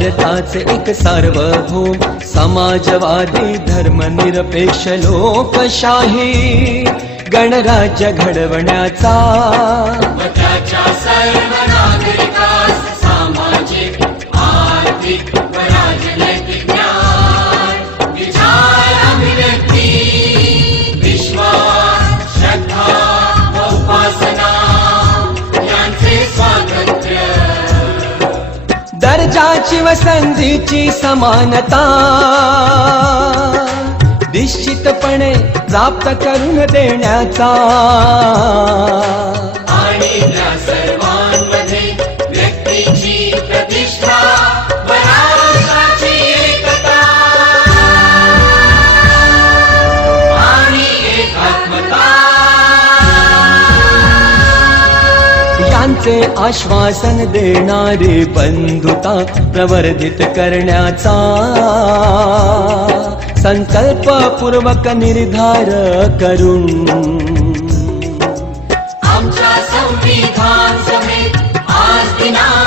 भारताचे एक सार्वभौम समाजवादी धर्मनिरपेक्ष लोकशाही गणराज्य घडवण्याचा व त्याच्या सर्व नागरिकास सामाजिक आर्थिक व राजनैतिक न्याय विचार अभिव्यक्ती विश्वास श्रद्धा व उपासना यांचे स्वातंत्र्य दर्जाची व संधीची समानता निश्चितपणे प्राप्त करून देण्याचा आणि त्या सर्वांमध्ये व्यक्तीची प्रतिष्ठा व राष्ट्राची एकता आणि एकात्मता यांचे आश्वासन देणारी बंधुता प्रवर्धित करण्याचा संकल्पपूर्वक निर्धार करून आमच्या संविधान सभेत आज दिनांक